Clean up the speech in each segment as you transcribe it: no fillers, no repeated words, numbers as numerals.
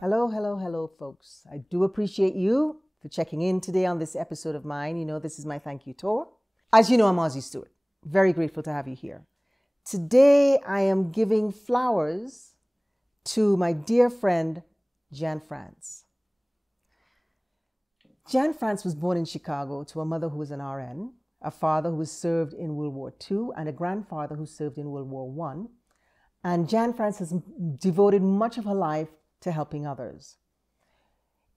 Hello, hello, hello, folks. I do appreciate you for checking in today on this episode of mine. You know, this is my thank you tour. As you know, I'm Ozzy Stewart. Very grateful to have you here. Today, I am giving flowers to my dear friend, Jan France. Jan France was born in Chicago to a mother who was an RN, a father who served in World War II, and a grandfather who served in World War I. And Jan France has devoted much of her life to helping others.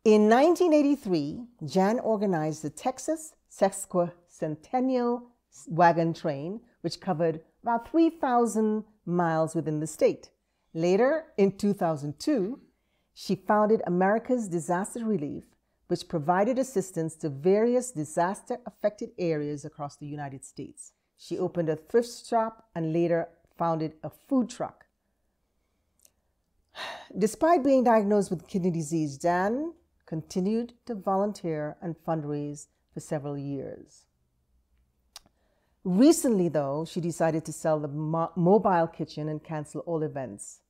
In 1983, Jan organized the Texas Sesquicentennial wagon train, which covered about 3,000 miles within the state. Later, in 2002, she founded America's Disaster Relief, which provided assistance to various disaster-affected areas across the United States. She opened a thrift shop and later founded a food truck. Despite being diagnosed with kidney disease, Jan continued to volunteer and fundraise for several years. Recently, though, she decided to sell the mobile kitchen and cancel all events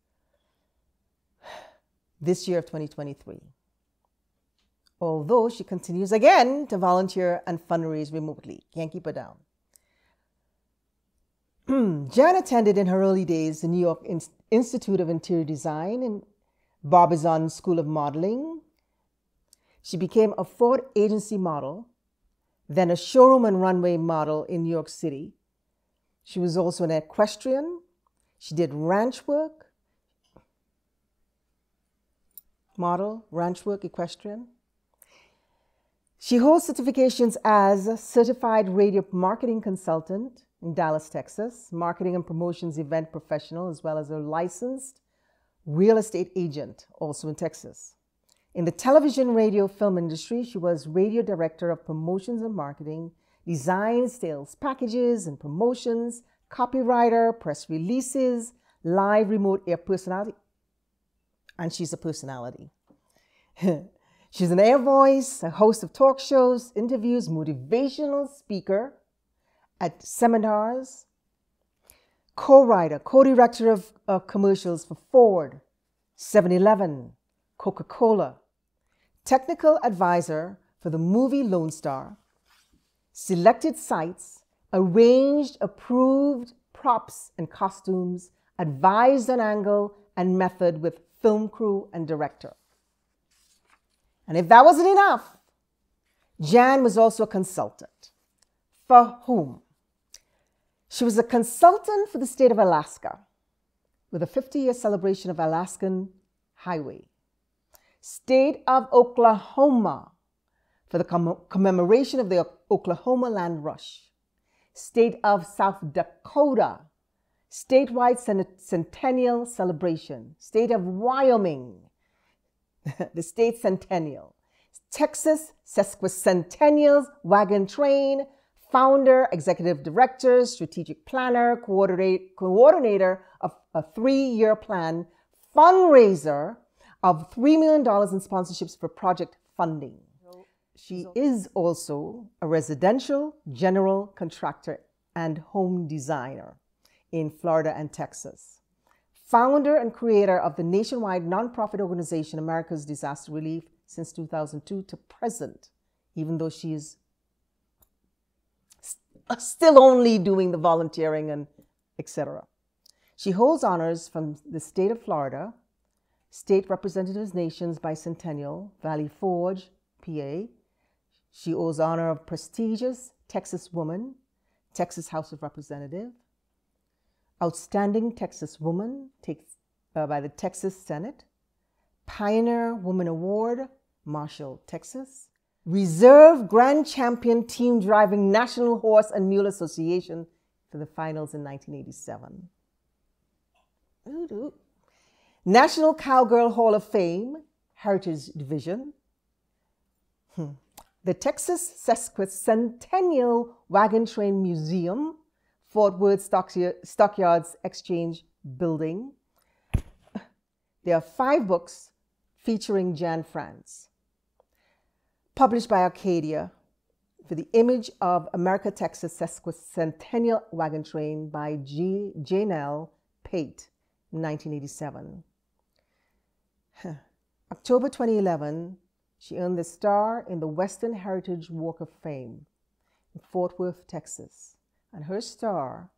this year of 2023. Although she continues again to volunteer and fundraise remotely. Can't keep her down. Jan attended in her early days the New York Institute of Interior Design and Barbizon School of Modeling. She became a Ford agency model, then a showroom and runway model in New York City. She was also an equestrian. She did ranch work, model, ranch work, equestrian. She holds certifications as a certified radio marketing consultant in Dallas, Texas, marketing and promotions event professional, as well as a licensed real estate agent, also in Texas. In the television, radio, film industry, she was radio director of promotions and marketing, design, sales packages and promotions, copywriter, press releases, live remote air personality. And she's a personality. She's an air voice, a host of talk shows, interviews, motivational speaker at seminars, co-writer, co-director of commercials for Ford, 7-Eleven, Coca-Cola, technical advisor for the movie Lone Star, selected sites, arranged, approved props and costumes, advised on angle and method with film crew and director. And if that wasn't enough, Jan was also a consultant. For whom? She was a consultant for the state of Alaska with a 50-year celebration of Alaskan Highway. State of Oklahoma for the commemoration of the Oklahoma Land Rush. State of South Dakota, statewide centennial celebration. State of Wyoming, the state centennial. Texas Sesquicentennial wagon train, founder, executive director, strategic planner, coordinator of a 3-year plan, fundraiser of $3 million in sponsorships for project funding. She is also a residential general contractor and home designer in Florida and Texas. Founder and creator of the nationwide nonprofit organization America's Disaster Relief since 2002 to present, even though she is still only doing the volunteering and etc. She holds honors from the state of Florida, State Representatives Nations Bi-Centennial, Valley Forge, PA. She holds honor of prestigious Texas Woman, Texas House of Representatives, Outstanding Texas Woman by the Texas Senate, Pioneer Woman Award, Marshall, Texas, Reserve Grand Champion Team Driving National Horse and Mule Association for the finals in 1987. National Cowgirl Hall of Fame, Heritage Division. The Texas Sesquicentennial Wagon Train Museum, Fort Worth Stockyards Exchange Building. There are 5 books featuring Jan France. Published by Arcadia for the image of America Texas Sesquicentennial Wagon Train by Janelle Pate, 1987. October 2011, she earned the star in the Western Heritage Walk of Fame in Fort Worth, Texas. And her star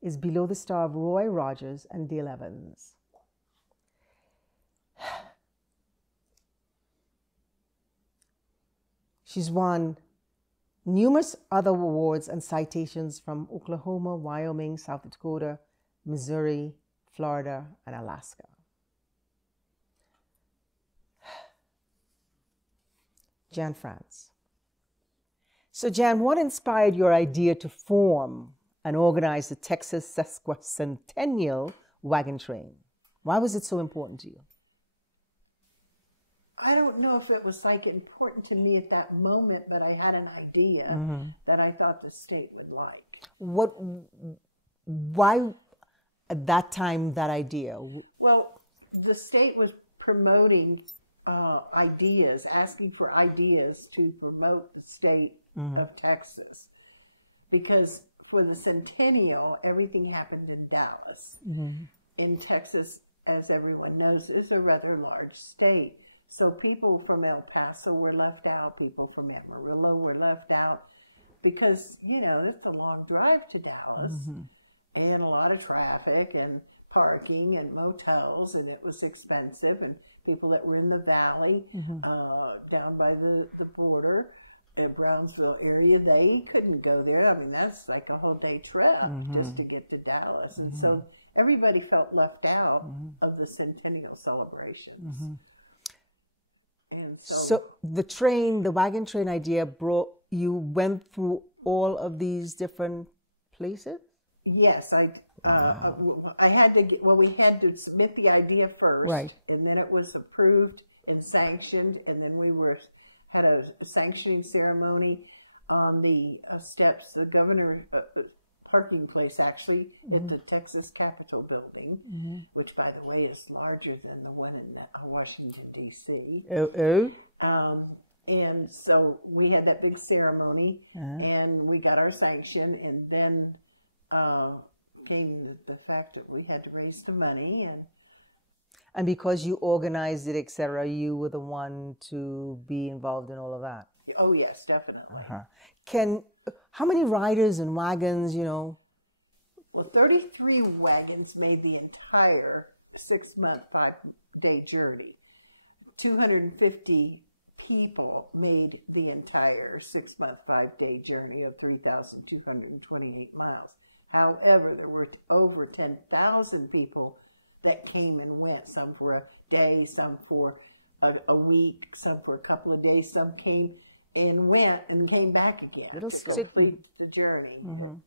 is below the star of Roy Rogers and Dale Evans. She's won numerous other awards and citations from Oklahoma, Wyoming, South Dakota, Missouri, Florida, and Alaska. Jan France. So Jan, what inspired your idea to form and organize the Texas Sesquicentennial Wagon Train? Why was it so important to you? I don't know if it was like important to me at that moment, but I had an idea that I thought the state would like. Why at that time that idea? Well, the state was promoting ideas, asking for ideas to promote the state of Texas. Because for the Centennial, everything happened in Dallas. In Texas, as everyone knows, is a rather large state. So people from El Paso were left out, people from Amarillo were left out, because, you know, it's a long drive to Dallas, and a lot of traffic, and parking, and motels, and it was expensive, and people that were in the valley, down by the border, Brownsville area, they couldn't go there. I mean, that's like a whole day trip just to get to Dallas. And so everybody felt left out of the Centennial celebrations. And so the wagon train idea you went through all of these different places? Yes, I had to we had to submit the idea first, right, and then it was approved and sanctioned, and then we had a sanctioning ceremony on the steps, the governor parking place, actually, at the Texas Capitol building, which, by the way, is larger than the one in Washington, D.C. And so we had that big ceremony, and we got our sanction, and then came the fact that we had to raise the money. And because you organized it, etc., you were the one to be involved in all of that? Oh, yes, definitely. How many riders and wagons, you know? Well, 33 wagons made the entire 6-month, 5-day journey. 250 people made the entire 6-month, 5-day journey of 3,228 miles. However, there were over 10,000 people that came and went, some for a day, some for a week, some for a couple of days, some came and went and came back again to complete the journey.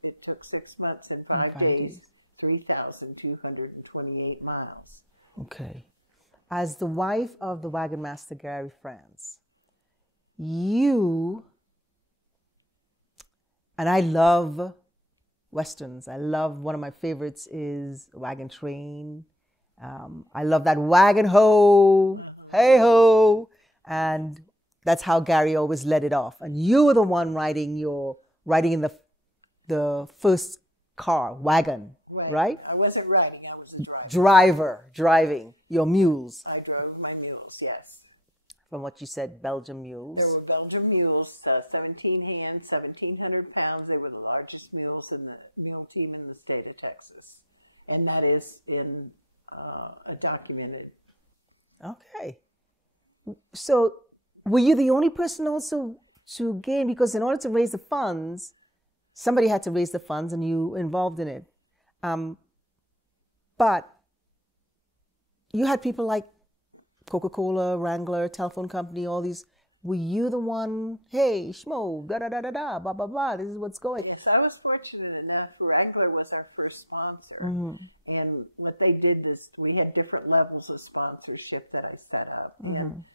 It took 6 months and 5 days, 3,228 miles. Okay. As the wife of the wagon master Gary France, and I love Westerns. One of my favorites is Wagon Train. I love that wagon ho, hey ho, and that's how Gary always let it off. And you were the one riding in the first car, wagon, right? I wasn't riding, I was the driver. Driving your mules. I drove my mules, yes. From what you said, Belgian mules. They were Belgian mules, 17 hands, 1,700 pounds. They were the largest mules in the mule team in the state of Texas. And that is documented. Okay. So were you the only person also to gain? Because in order to raise the funds, somebody had to raise the funds and you were involved in it. But you had people like Coca-Cola, Wrangler, telephone company, all these. Were you the one, hey, schmo, da-da-da-da-da, blah, blah, blah, this is what's going? Yes, I was fortunate enough. Wrangler was our first sponsor. And what they did is we had different levels of sponsorship that I set up. And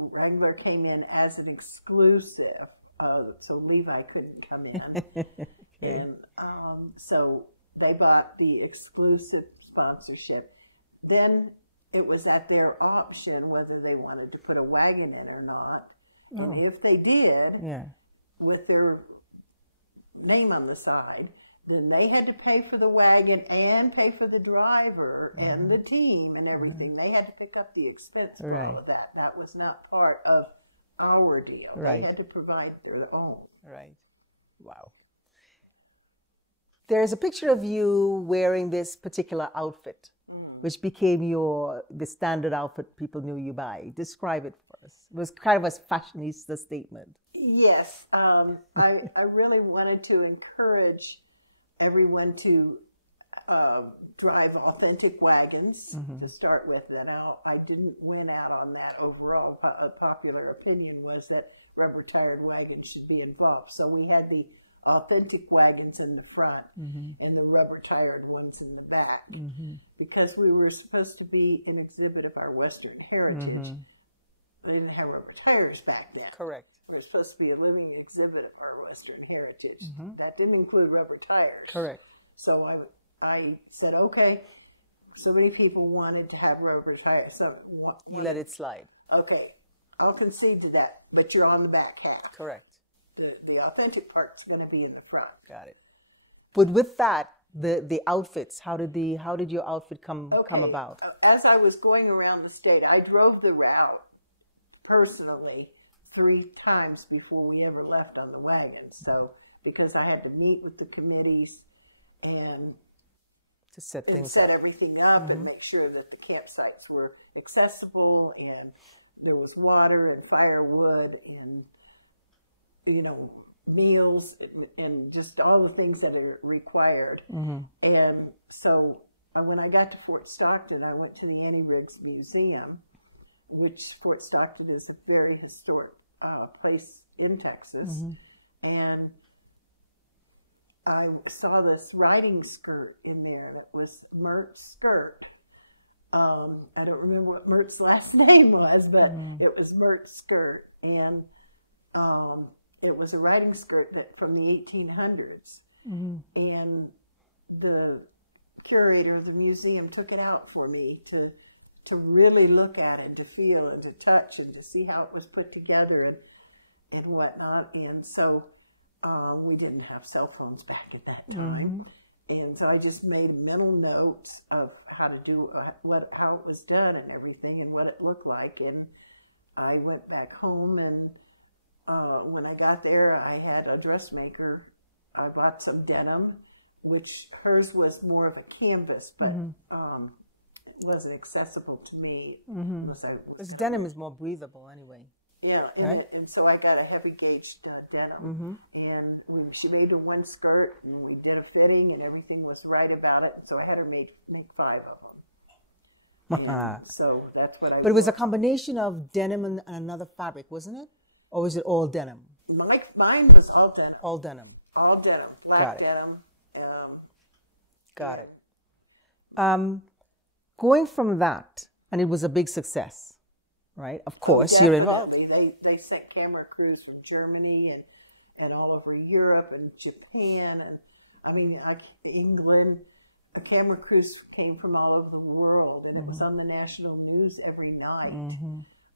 Wrangler came in as an exclusive, so Levi couldn't come in. And so they bought the exclusive sponsorship. Then it was at their option whether they wanted to put a wagon in or not. And if they did, with their name on the side, then they had to pay for the wagon and pay for the driver and the team and everything. They had to pick up the expense for all of that. That was not part of our deal. They had to provide their own. Right. Wow. There's a picture of you wearing this particular outfit, which became the standard outfit people knew you by. Describe it for us. It was kind of a fashionista statement. Yes. I really wanted to encourage everyone to drive authentic wagons to start with. And I didn't win out on that overall. A popular opinion was that rubber-tired wagons should be involved. So we had the authentic wagons in the front and the rubber-tired ones in the back because we were supposed to be an exhibit of our Western heritage. We didn't have rubber tires back then. Correct. We were supposed to be a living exhibit of our Western heritage. That didn't include rubber tires. Correct. So I said, okay, so many people wanted to have rubber tires. So you let it slide. Okay, I'll concede to that, but you're on the back half. Correct. The authentic part's going to be in the front. Got it. But with that, the outfits, how did your outfit come about? As I was going around the state, I drove the route personally 3 times before we ever left on the wagon. So because I had to meet with the committees and to set everything up and make sure that the campsites were accessible and there was water and firewood and meals and just all the things that are required. And so when I got to Fort Stockton, I went to the Annie Riggs Museum, which Fort Stockton is a very historic place in Texas. And I saw this riding skirt in there that was Mert's skirt. I don't remember what Mert's last name was, but it was Mert's skirt. And it was a riding skirt from the 1800s. And the curator of the museum took it out for me to really look at and to feel and to touch and to see how it was put together and whatnot. And so we didn't have cell phones back at that time. And so I just made mental notes of how to do how it was done and everything and what it looked like. And I went back home, and when I got there, I had a dressmaker. I bought some denim, which hers was more of a canvas, but wasn't accessible to me. Because denim is more breathable anyway. Yeah, and so I got a heavy gauge denim, and she made her one skirt, and we did a fitting, and everything was right about it. And so I had her make 5 of them. So that's what I. But it was a combination of denim and another fabric, wasn't it? Or was it all denim? Mine was all denim. All denim. All denim. Black denim. Got it. Going from that, and it was a big success, right? Of course, you're involved. They sent camera crews from Germany and all over Europe and Japan and England. Camera crews came from all over the world, and it was on the national news every night.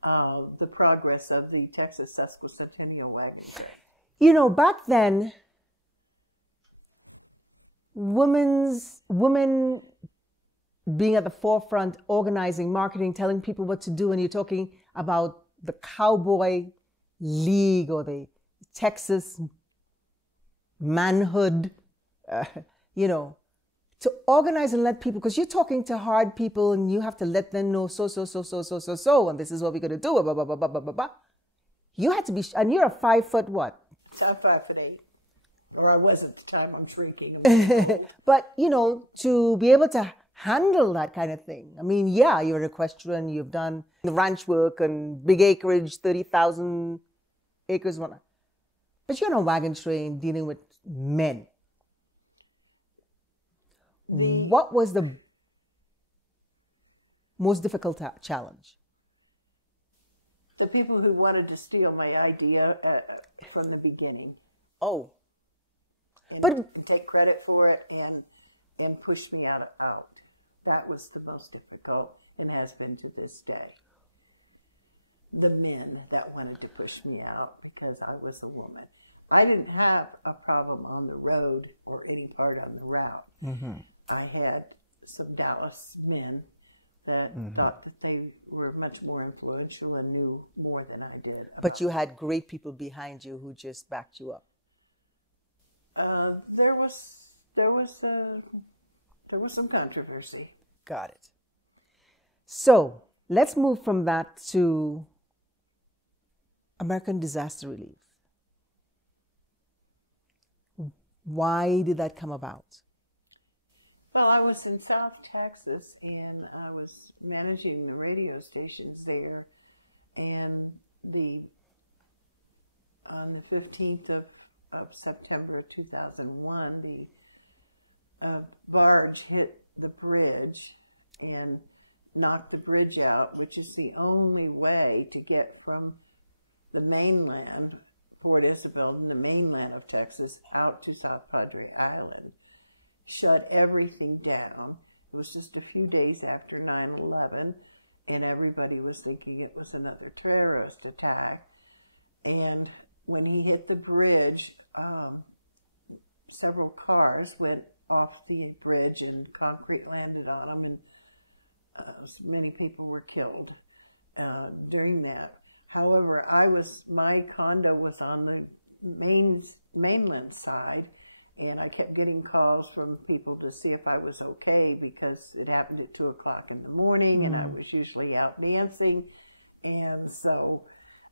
The progress of the Texas Sesquicentennial wagon. Back then, women being at the forefront, organizing, marketing, telling people what to do, and you're talking about the Cowboy League or the Texas Manhood, to organize and let people, because you're talking to hard people and you have to let them know so, and this is what we're going to do, blah, blah, blah, blah, blah, blah, blah. You had to be, and you're a 5 foot what? I'm 5'8", or I was at the time. I'm shrinking. But, to be able to handle that kind of thing. I mean, yeah, you're an equestrian, you've done the ranch work and big acreage, 30,000 acres, whatnot. But you're on a wagon train dealing with men. What was the most difficult challenge? The people who wanted to steal my idea from the beginning. Oh. But take credit for it and push me out. That was the most difficult and has been to this day. The men that wanted to push me out because I was a woman. I didn't have a problem on the road or any part on the route. Mm-hmm. I had some Dallas men that thought that they were much more influential and knew more than I did. But you had great people behind you who just backed you up. There was some controversy. Got it. So let's move from that to American Disaster Relief. Why did that come about? Well, I was in South Texas, and I was managing the radio stations there, and on the 15th of September 2001, the barge hit the bridge and knocked the bridge out, which is the only way to get from the mainland, Port Isabel, and the mainland of Texas, out to South Padre Island. Shut everything down. It was just a few days after 9/11, and everybody was thinking it was another terrorist attack. And when he hit the bridge, several cars went off the bridge and concrete landed on them, and many people were killed during that. However, my condo was on the mainland side, and I kept getting calls from people to see if I was okay, because it happened at 2 o'clock in the morning, and I was usually out dancing, and so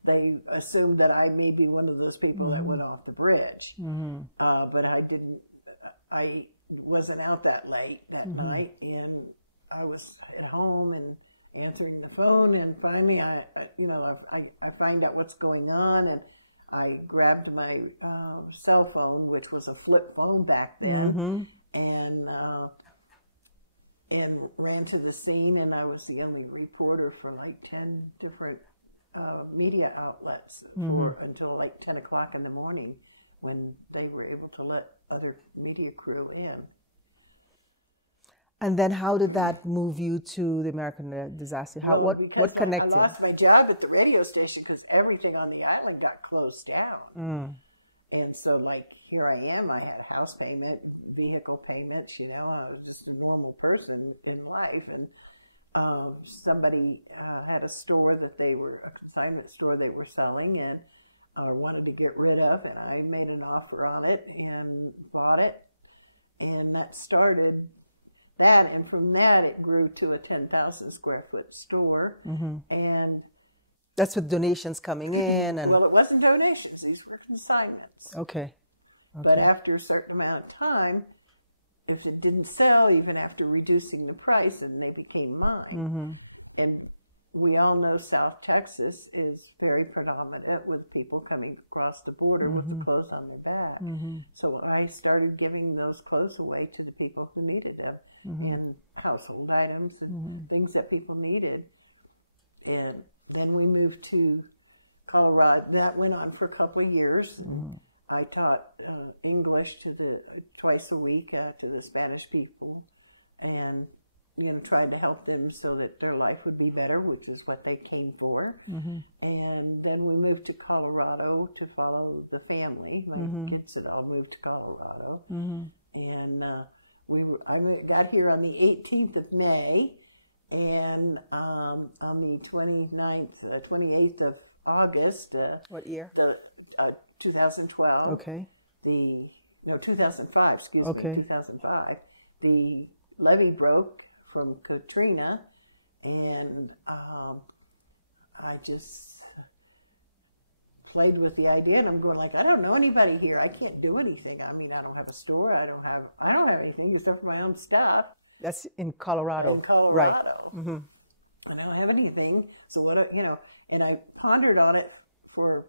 they assumed that I may be one of those people that went off the bridge. But I wasn't out that late that night, and I was at home and answering the phone, and finally I find out what's going on, and I grabbed my cell phone, which was a flip phone back then, and ran to the scene, and I was the only reporter for like 10 different media outlets until like 10 o'clock in the morning, when they were able to let other media crew in. And then how did that move you to the American Disaster? What connected? I lost my job at the radio station because everything on the island got closed down. And so, like, here I am. I had a house payment, vehicle payments, I was just a normal person in life. And somebody had a store a consignment store they were selling, and wanted to get rid of, and I made an offer on it and bought it. And that started that, and from that it grew to a 10,000 square foot store. And that's with donations coming in. And well, it wasn't donations, these were consignments. Okay. But after a certain amount of time, if it didn't sell, even after reducing the price, then they became mine. And we all know South Texas is very predominant with people coming across the border with the clothes on their back. So I started giving those clothes away to the people who needed them, and household items and things that people needed. And then we moved to Colorado. That went on for a couple of years. I taught English twice a week to the Spanish people, and tried to help them so that their life would be better, which is what they came for. And then we moved to Colorado to follow the family. My kids had all moved to Colorado. And I got here on the 18th of May, and on the 28th of August. What year? 2012. Okay. 2005, excuse me, 2005. The levee broke from Katrina, and I just played with the idea, and I'm going like, I don't know anybody here. I can't do anything. I mean, I don't have a store. I don't have anything except for my own stuff. That's in Colorado. In Colorado. Right. I don't have anything. So what, and I pondered on it for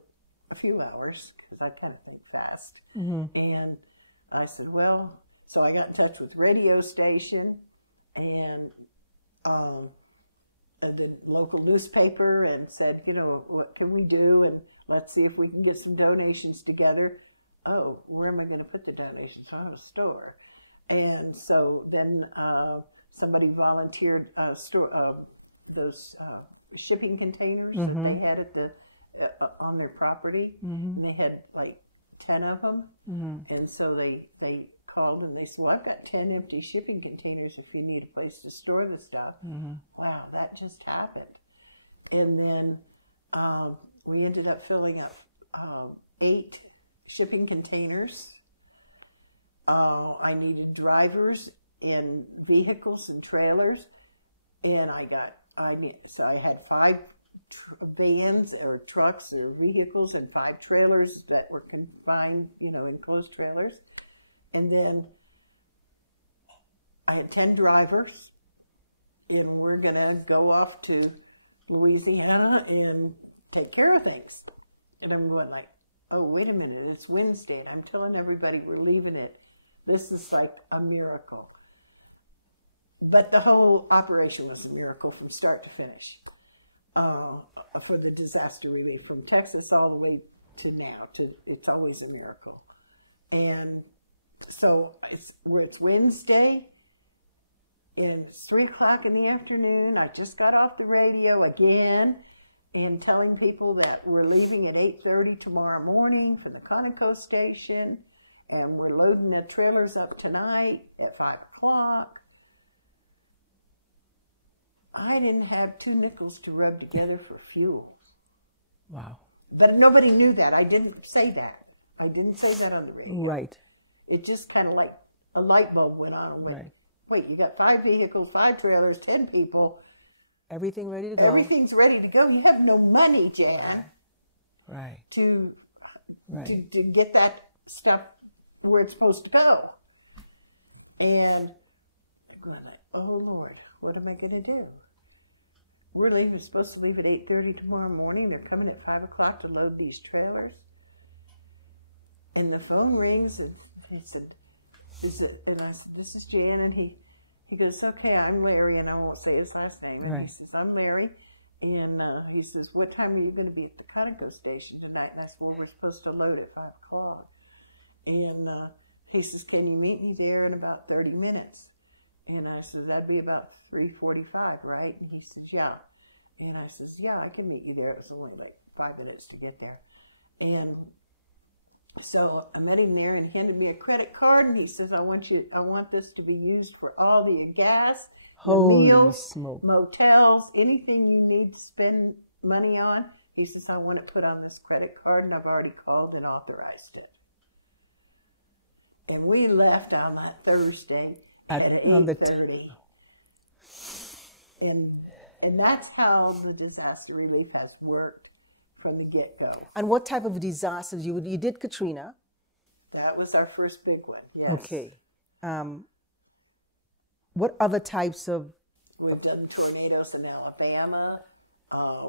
a few hours because I kind of think fast. And I said, well, so I got in touch with radio station and the local newspaper, and said, what can we do? And let's see if we can get some donations together. Oh, where am I going to put the donations? On a store. And so then somebody volunteered those shipping containers that they had at on their property. And they had like 10 of them. Mm-hmm. And so they called and they said, well, I've got 10 empty shipping containers if you need a place to store the stuff. Mm-hmm. Wow, that just happened. And then we ended up filling up 8 shipping containers. I needed drivers and vehicles and trailers, and so I had 5 vans or trucks or vehicles and 5 trailers that were confined, enclosed trailers. And then I had 10 drivers, and we're going to go off to Louisiana and take care of things. And I'm going like, oh, wait a minute, it's Wednesday. I'm telling everybody we're leaving it. This is like a miracle. But the whole operation was a miracle from start to finish for the disaster relief, from Texas all the way to now. It's always a miracle. And so it's Wednesday, and it's 3 o'clock in the afternoon. I just got off the radio again and telling people that we're leaving at 8:30 tomorrow morning for the Conoco station, and we're loading the trailers up tonight at 5 o'clock. I didn't have 2 nickels to rub together for fuel. Wow. But nobody knew that. I didn't say that. I didn't say that on the radio. Right. It just kind of like a light bulb went on and went, right. Wait, you got 5 vehicles, 5 trailers, 10 people. Everything ready to go. Everything's ready to go. You have no money, Jan. Right. To get that stuff where it's supposed to go. And I'm going like, oh, Lord, what am I going to do? We're supposed to leave at 8:30 tomorrow morning. They're coming at 5 o'clock to load these trailers. And the phone rings, and he said, and I said, this is Jan, and he goes, okay, I'm Larry, and I won't say his last name. Right. And he says, I'm Larry, and he says, what time are you going to be at the Conoco station tonight? And I said, well, we're supposed to load at 5 o'clock. And he says, can you meet me there in about 30 minutes? And I said, that'd be about 3:45, right? And he says, yeah. And I says, yeah, I can meet you there. It was only like 5 minutes to get there. And so I met him there, and he handed me a credit card, and he says, I want this to be used for all the gas, meals, smoke, motels, anything you need to spend money on. He says, I want it put on this credit card, and I've already called and authorized it. And we left on that Thursday at 8:30. And that's how the disaster relief has worked from the get-go. And what type of disasters? You did Katrina. That was our first big one, yes. Okay. What other types of... We've done tornadoes in Alabama.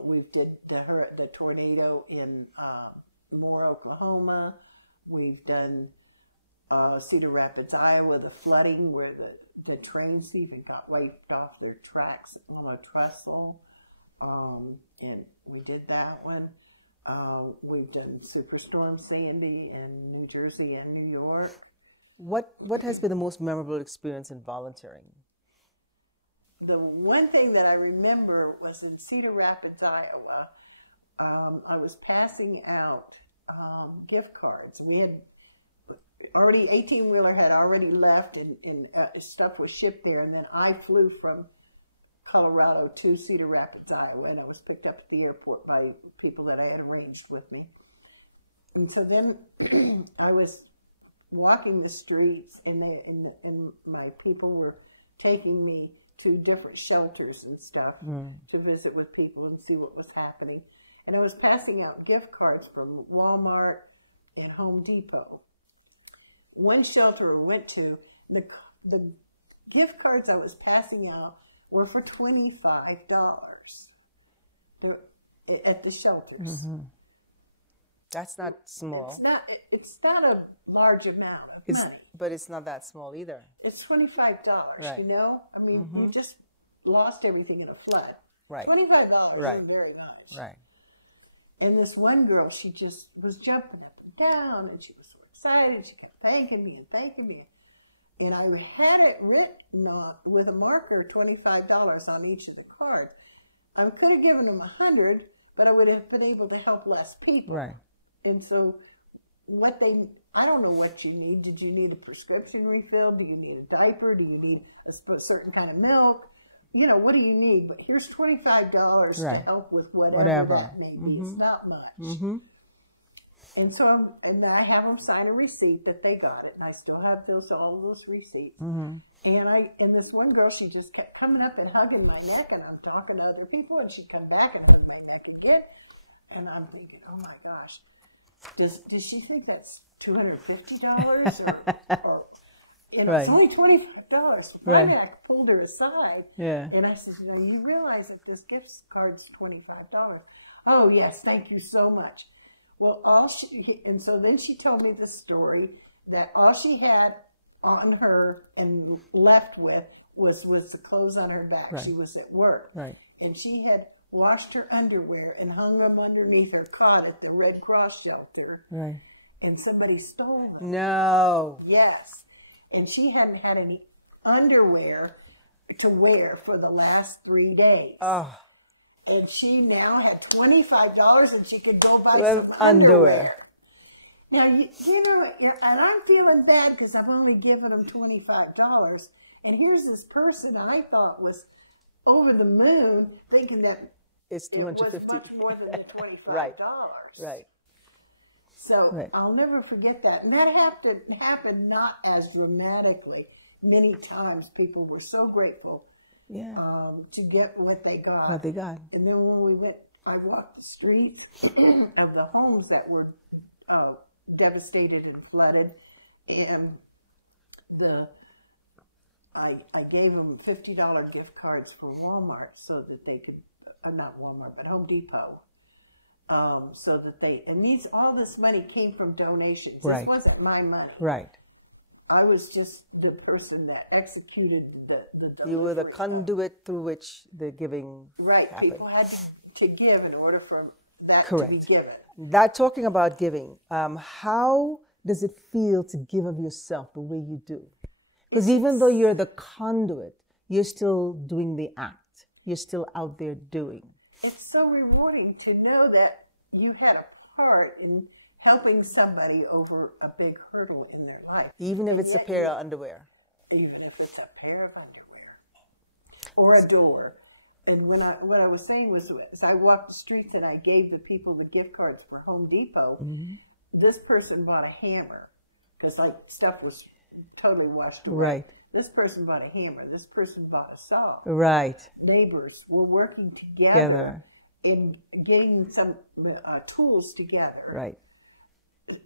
We did the tornado in Moore, Oklahoma. We've done Cedar Rapids, Iowa, the flooding where the trains even got wiped off their tracks on a trestle. And we did that one. We've done Superstorm Sandy in New Jersey and New York. What has been the most memorable experience in volunteering? The one thing that I remember was in Cedar Rapids, Iowa. I was passing out gift cards. We had already, 18-wheeler had already left, and stuff was shipped there. And then I flew from Colorado to Cedar Rapids, Iowa, and I was picked up at the airport by people that I had arranged with me. And so then I was walking the streets, and my people were taking me to different shelters and stuff to visit with people and see what was happening. And I was passing out gift cards from Walmart and Home Depot. One shelter I went to, the gift cards I was passing out were for $25 at the shelters. Mm-hmm. That's not small. It's not a large amount of money. But it's not that small either. It's $25, right. you know? I mean, we just lost everything in a flood. Right. $25 right. is very nice. Right. And this one girl, she just was jumping up and down, and she was so excited. She kept thanking me and thanking me. And I had it written on, with a marker, $25 on each of the cards. I could have given them 100, but I would have been able to help less people. Right. And so I don't know what you need. Did you need a prescription refill? Do you need a diaper? Do you need a certain kind of milk? You know, what do you need? But here's $25 to help with whatever that may be. It's not much. And so, and I have them sign a receipt that they got it, and I still have all of those receipts. And this one girl, she just kept coming up and hugging my neck, and I'm talking to other people, and she'd come back and hug my neck again, and I'm thinking, oh my gosh, does she think that's $250 or and it's only $25. Finally, I pulled her aside, and I said, you know, you realize that this gift card's $25. Oh yes, thank you so much. Well, and so then she told me the story that all she had on her and left with was the clothes on her back. She was at work, and she had washed her underwear and hung them underneath her cot at the Red Cross shelter. And somebody stole them. No. Yes. And she hadn't had any underwear to wear for the last 3 days. Oh. And she now had $25 and she could go buy some underwear. Now, you know, and I'm feeling bad because I've only given them $25. And here's this person I thought was over the moon thinking that it's $250. It was much more than the $25. Right. So I'll never forget that. And that happened not as dramatically. Many times people were so grateful to get what they got. What they got. And then when we went, I walked the streets of the homes that were devastated and flooded, and I gave them $50 gift cards for Walmart so that they could, not Walmart, but Home Depot. So that all this money came from donations. This wasn't my money. I was just the person that executed the delivery. You were the conduit through which the giving happened. People had to give in order for that to be given. That, talking about giving, how does it feel to give of yourself the way you do? Because even though you're the conduit, you're still doing the act. You're still out there doing. It's so rewarding to know that you had a part in helping somebody over a big hurdle in their life. Even if it's a pair of underwear. Even if it's a pair of underwear. Or a door. And what I was saying was, as I walked the streets and I gave the people the gift cards for Home Depot, this person bought a hammer because stuff was totally washed away. This person bought a hammer. This person bought a saw. Neighbors were working together in getting some tools together.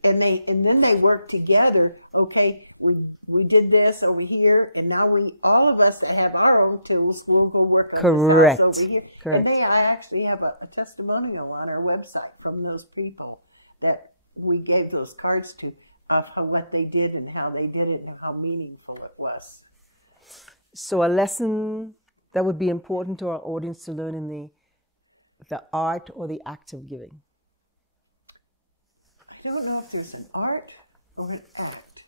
And then they worked together. Okay, we did this over here, and now all of us that have our own tools will go work on this house over here. And I actually have a testimonial on our website from those people that we gave those cards to, of what they did and how they did it and how meaningful it was. So a lesson that would be important to our audience to learn in the art or the act of giving. I don't know if there's an art or an act.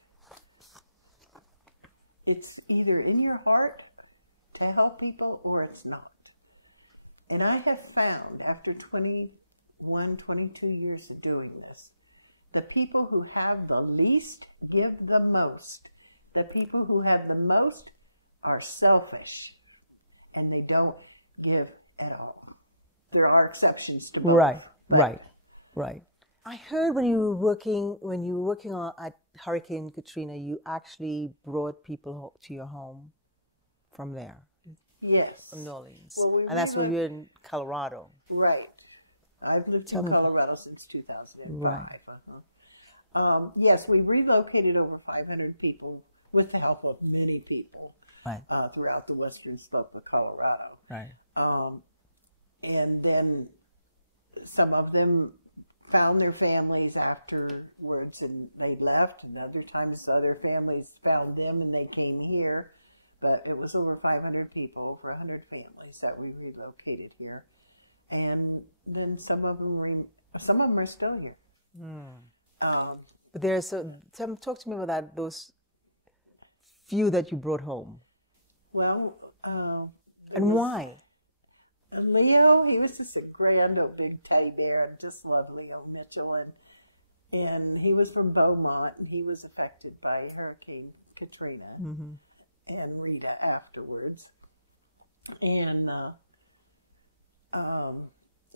It's either in your heart to help people or it's not. And I have found after 21, 22 years of doing this, the people who have the least give the most. The people who have the most are selfish and they don't give at all. There are exceptions to both. Right. I heard when you were working at Hurricane Katrina, you actually brought people to your home from there. Yes. From New Orleans. And that's where you're in Colorado. Right. I've lived in Colorado since 2005. Yes, we relocated over 500 people with the help of many people throughout the western slope of Colorado. And then some of them found their families afterwards and they left, and other times other families found them and they came here. But it was over 500 people, over 100 families that we relocated here. And then some of them are still here. But talk to me about those few that you brought home. Well, and why? Leo, he was just a grand old big teddy bear. I just love Leo Mitchell, And he was from Beaumont, and he was affected by Hurricane Katrina and Rita afterwards. And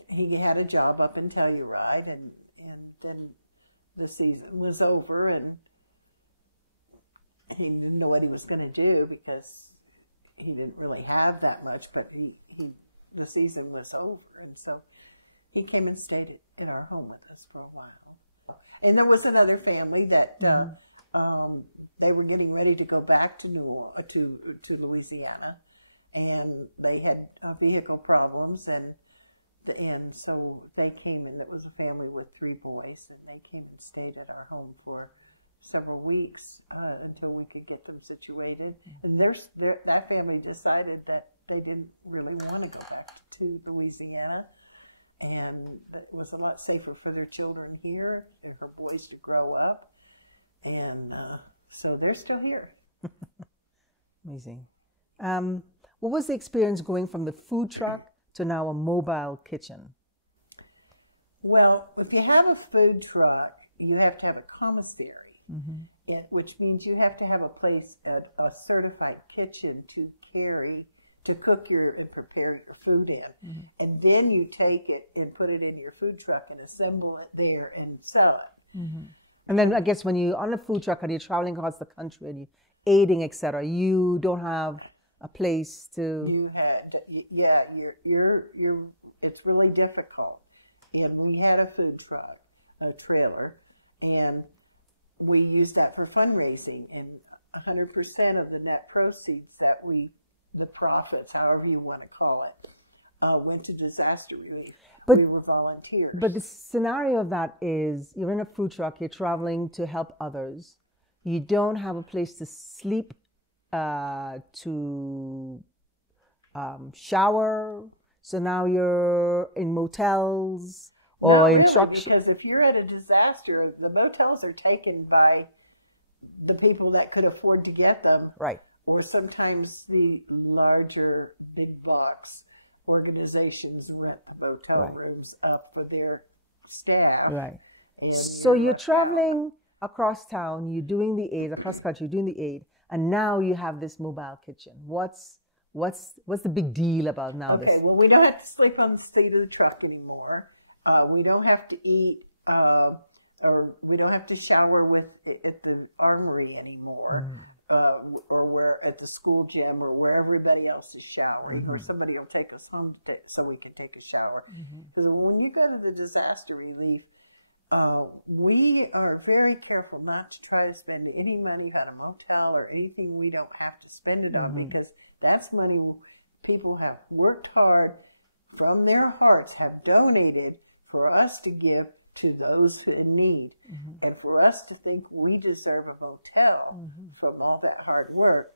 he had a job up in Telluride, and then the season was over, and he didn't know what he was going to do because he didn't really have that much, but the season was over, and so he came and stayed in our home with us for a while. And there was another family that they were getting ready to go back to to Louisiana, and they had vehicle problems, and so they came, and it was a family with 3 boys, and they came and stayed at our home for several weeks until we could get them situated. And that family decided that they didn't really want to go back to Louisiana, and it was a lot safer for their children here and for boys to grow up, and so they're still here. Amazing. What was the experience going from the food truck to now a mobile kitchen? Well, if you have a food truck, you have to have a commissary, which means you have to have a place, a certified kitchen to cook and prepare your food in. And then you take it and put it in your food truck and assemble it there and sell it. And then I guess when you're on a food truck and you're traveling across the country and you're aiding, etc., you don't have a place to... it's really difficult. And we had a food truck, a trailer, and we used that for fundraising, and 100% of the net proceeds the profits, however you want to call it, went to disaster relief. We were volunteers. But the scenario of that is you're in a food truck, you're traveling to help others. You don't have a place to sleep, to shower. So now you're in motels or in trucks. Because if you're at a disaster, the motels are taken by the people that could afford to get them. Right. Or sometimes the larger big box organizations rent the motel rooms up for their staff. Right. So you're traveling across town, you're doing the aid, across country, you're doing the aid, and now you have this mobile kitchen. What's the big deal about now this? Okay, well, we don't have to sleep on the seat of the truck anymore. We don't have to eat, or we don't have to shower at the armory anymore. Or at the school gym, or where everybody else is showering, or somebody will take us home so we can take a shower. Because when you go to the disaster relief, we are very careful not to try to spend any money on a motel or anything we don't have to spend it on, because that's money people have worked hard from their hearts, have donated for us to give to those in need. And for us to think we deserve a motel from all that hard work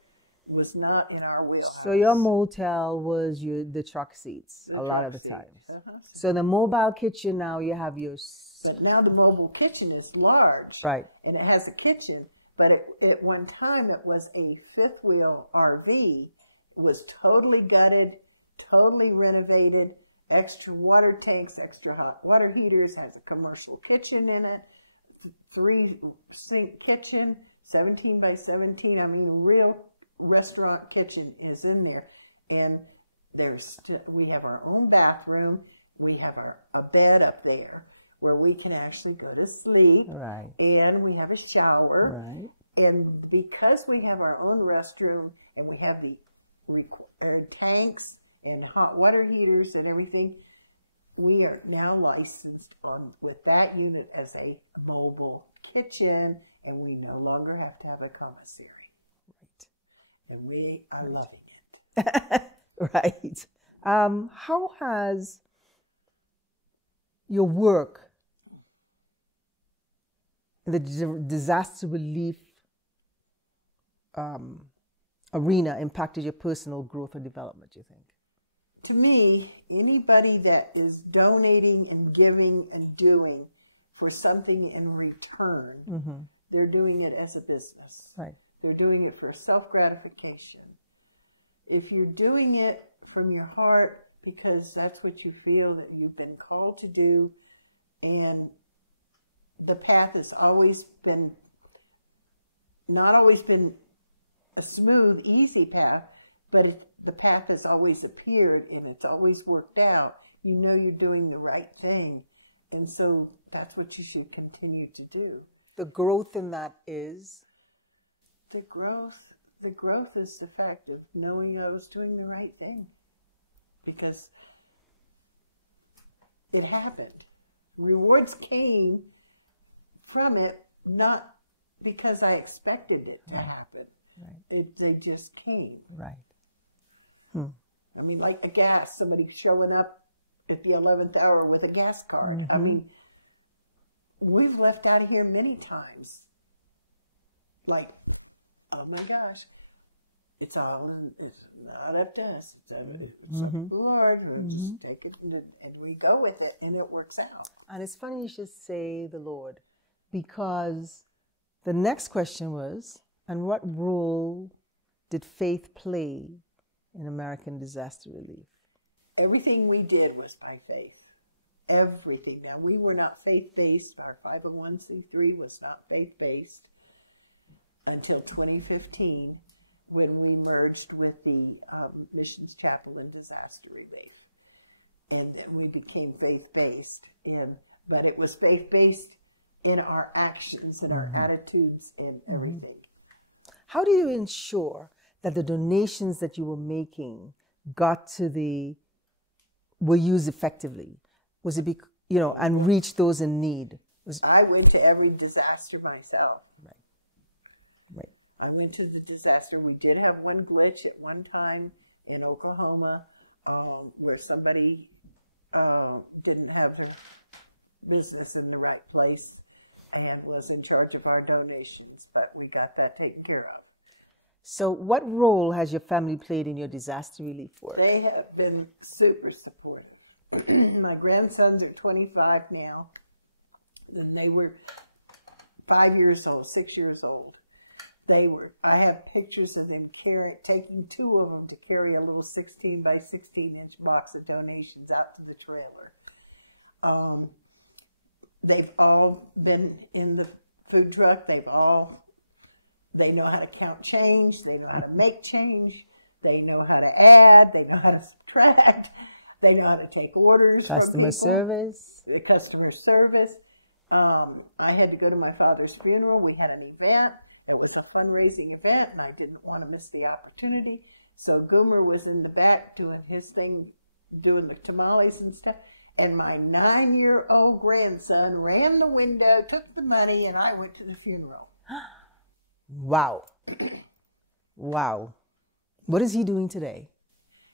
was not in our wheelhouse. So your motel was the truck seats a lot of the times. So the mobile kitchen, now you have your... But now the mobile kitchen is large. Right. And it has a kitchen. But at one time it was a fifth wheel RV. It was totally gutted, totally renovated, extra water tanks, extra hot water heaters, has a commercial kitchen in it, 3-sink kitchen, 17 by 17. I mean, real restaurant kitchen is in there. And we have our own bathroom. We have a bed up there where we can actually go to sleep. Right. And we have a shower. Right. And because we have our own restroom and we have the tanks and hot water heaters and everything, we are now licensed with that unit as a mobile kitchen, and we no longer have to have a commissary. Right. And we are loving it. Right. How has your work in the disaster relief arena impacted your personal growth or development, do you think? To me, anybody that is donating and giving and doing for something in return, they're doing it as a business. Right. They're doing it for self-gratification. If you're doing it from your heart because that's what you feel that you've been called to do, and the path has always been, not always been a smooth, easy path, but the path has always appeared and it's always worked out. You know you're doing the right thing. And so that's what you should continue to do. The growth in that is? The growth is the fact of knowing I was doing the right thing. Because it happened. Rewards came from it, not because I expected it to happen. Right. They just came. Right. I mean, like a gas, somebody showing up at the 11th hour with a gas card. I mean, we've left out of here many times. Like, oh my gosh, it's not up to us. It's up to the Lord. We'll just take it and we go with it, and it works out. And it's funny you should say the Lord, because the next question was, and what role did faith play in American disaster relief? Everything we did was by faith. Everything. Now, we were not faith-based. Our 501c3 was not faith-based until 2015, when we merged with the Missions Chapel in Disaster Relief. And then we became faith-based. But it was faith-based in our actions and our attitudes and everything. How do you ensure that the donations that you were making were used effectively? Was it, and reached those in need? I went to every disaster myself. Right. I went to the disaster. We did have one glitch at one time in Oklahoma where somebody didn't have their business in the right place and was in charge of our donations, but we got that taken care of. So what role has your family played in your disaster relief work? They have been super supportive. My grandsons are 25 now. Then they were 5 years old, 6 years old. I have pictures of them taking two of them to carry a little 16 by 16 inch box of donations out to the trailer. They've all been in the food truck. They know how to count change. They know how to make change. They know how to add. They know how to subtract. They know how to take orders. Customer service. The customer service. I had to go to my father's funeral. We had an event. It was a fundraising event, and I didn't want to miss the opportunity. So Goomer was in the back doing his thing, doing the tamales and stuff. And my 9-year-old grandson ran the window, took the money, and I went to the funeral. Wow. Wow. What is he doing today?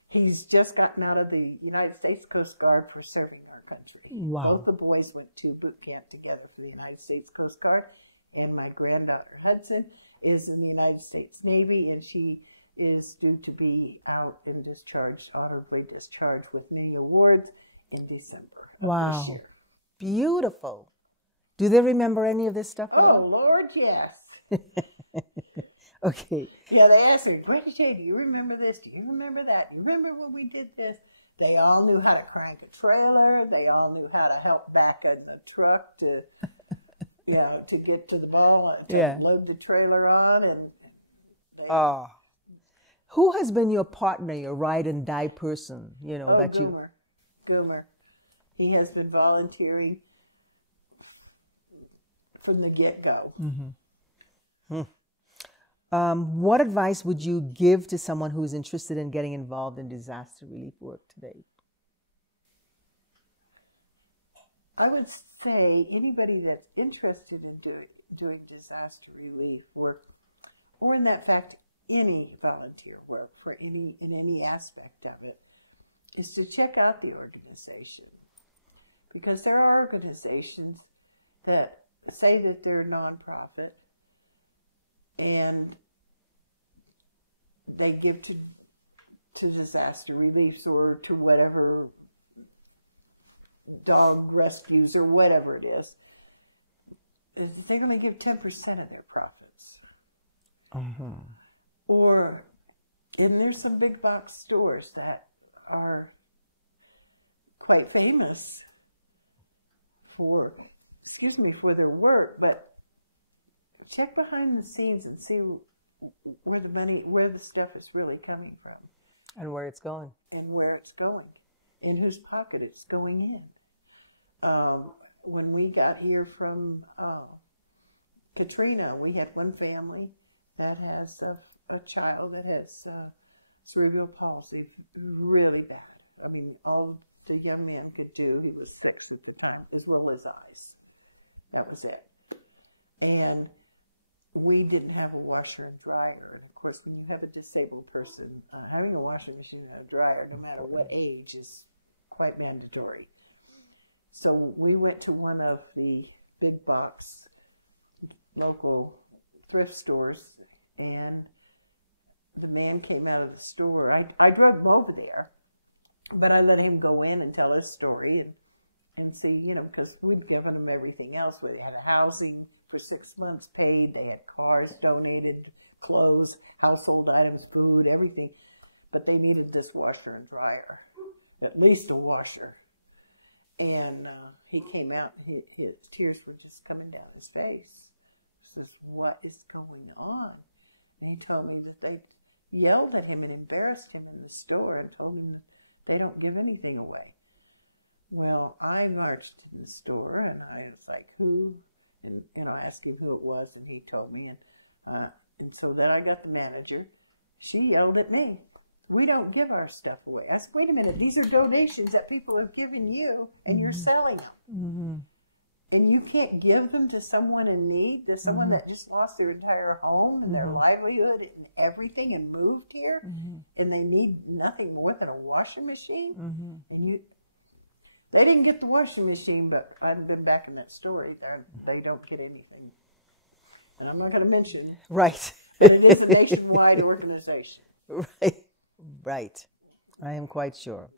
He's just gotten out of the United States Coast Guard for serving our country. Wow. Both the boys went to boot camp together for the United States Coast Guard. And my granddaughter Hudson is in the United States Navy, and she is due to be out and discharged, honorably discharged with many awards in December of this year. Beautiful. Do they remember any of this stuff at all? Oh, Lord, yes. Okay. Yeah, they asked her, Grandma Jay, do you remember this? Do you remember that? Do you remember when we did this? They all knew how to crank a trailer. They all knew how to help back in the truck to get to the ball and to load the trailer on. And who has been your partner, your ride and die person? Goomer. He has been volunteering from the get-go. What advice would you give to someone who is interested in getting involved in disaster relief work today? I would say anybody that's interested in doing disaster relief work, or in that fact, any volunteer work in any aspect of it, is to check out the organization. Because there are organizations that say that they're nonprofit and they give to disaster reliefs or to whatever dog rescues or whatever it is. They're going to give 10% of their profits. And there's some big box stores that are quite famous for excuse me, for their work, but check behind the scenes and see where the stuff is really coming from. And where it's going. And where it's going. In whose pocket it's going in. When we got here from Katrina, we had one family that has a child that has cerebral palsy, really bad. I mean, all the young man could do, he was 6 at the time, as well as eyes. That was it. And we didn't have a washer and dryer. And of course, when you have a disabled person, having a washing machine and a dryer, no matter what age, is quite mandatory. So we went to one of the big box local thrift stores, and the man came out of the store. I drove him over there, but I let him go in and tell his story and see, you know, because we'd given him everything else. They had a housing for 6 months paid. They had cars donated, clothes, household items, food, everything. But they needed this washer and dryer, at least a washer. And he came out, and his tears were just coming down his face. He says, "What is going on?" And he told me that they yelled at him and embarrassed him in the store and told him that they don't give anything away. Well, I marched in the store, and I was like, "Who?" And I asked him who it was, and he told me. And so then I got the manager. She yelled at me, "We don't give our stuff away." I said, "Wait a minute, these are donations that people have given you, and you're selling them. Mm-hmm. And you can't give them to someone in need, to someone that just lost their entire home and their livelihood and everything and moved here, and they need nothing more than a washing machine?" And they didn't get the washing machine, but I've been back in that story. They don't get anything. And I'm not going to mention. Right. But it is a nationwide organization. Right. I am quite sure.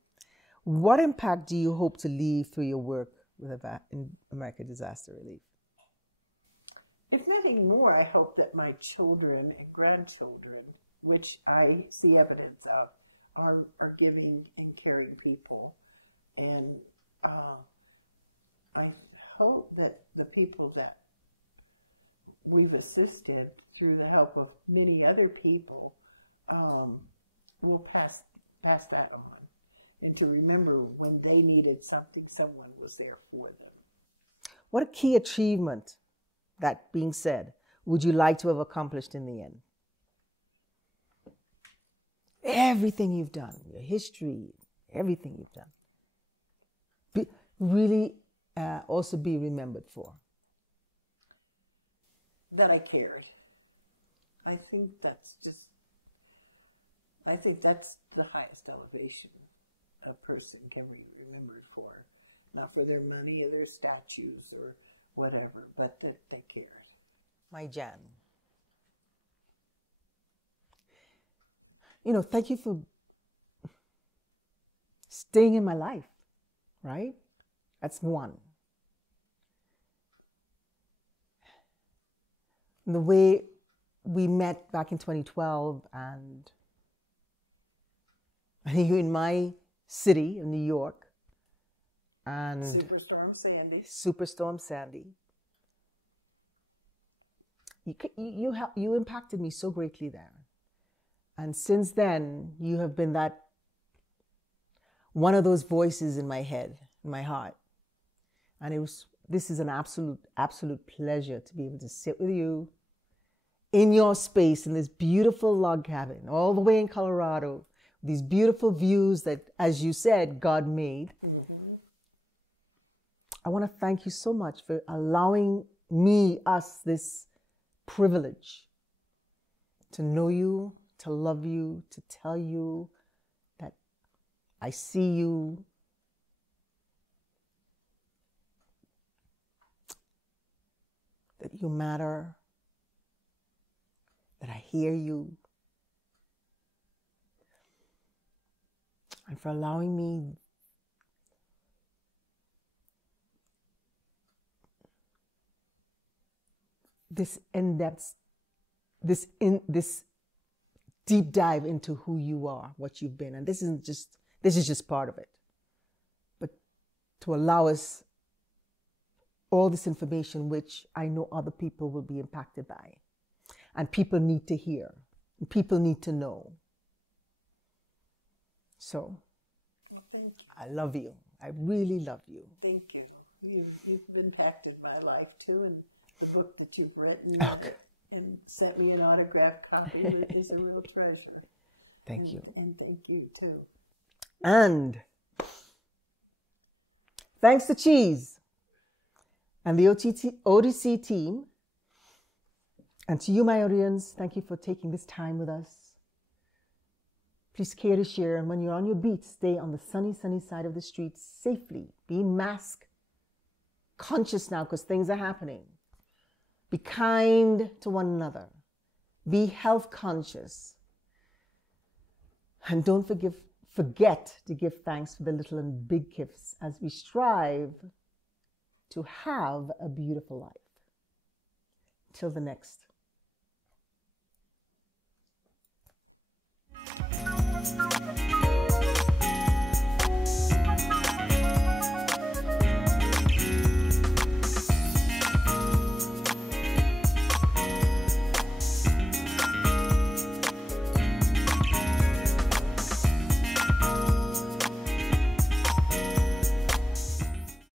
What impact do you hope to leave through your work with in American Disaster Relief? If nothing more, I hope that my children and grandchildren, which I see evidence of, are giving and caring people. And I hope that the people that we've assisted through the help of many other people will pass that on, and to remember when they needed something, someone was there for them. What a key achievement, that being said, would you like to have accomplished in the end? Everything you've done, your history, everything you've done. Really also be remembered for. That I cared. I think that's the highest elevation a person can be remembered for. Not for their money or their statues or whatever, but that they cared. My Jan. You know, thank you for staying in my life, right? That's one. The way we met back in 2012, and I think you in my city in New York, and Superstorm Sandy. You impacted me so greatly there, and since then you have been that one of those voices in my head, in my heart, and this is an absolute pleasure to be able to sit with you in your space in this beautiful log cabin, all the way in Colorado, these beautiful views that, as you said, God made. I want to thank you so much for allowing us, this privilege to know you, to love you, to tell you that I see you, that you matter, that I hear you, and for allowing me this in-depth, this deep dive into who you are, what you've been. And this is just part of it. But to allow us all this information, which I know other people will be impacted by. And people need to hear. And people need to know. So, Well, thank you. I love you. I really love you. Thank you. You've impacted my life too, and the book that you've written and sent me an autographed copy is a real treasure. Thank you. And thank you too. And thanks to Cheese and the ODC team, and to you, my audience, thank you for taking this time with us. Please care to share, and when you're on your beat, stay on the sunny side of the street safely. Be mask conscious now, because things are happening. Be kind to one another. Be health conscious. And don't forget to give thanks for the little and big gifts as we strive to have a beautiful life. Till the next.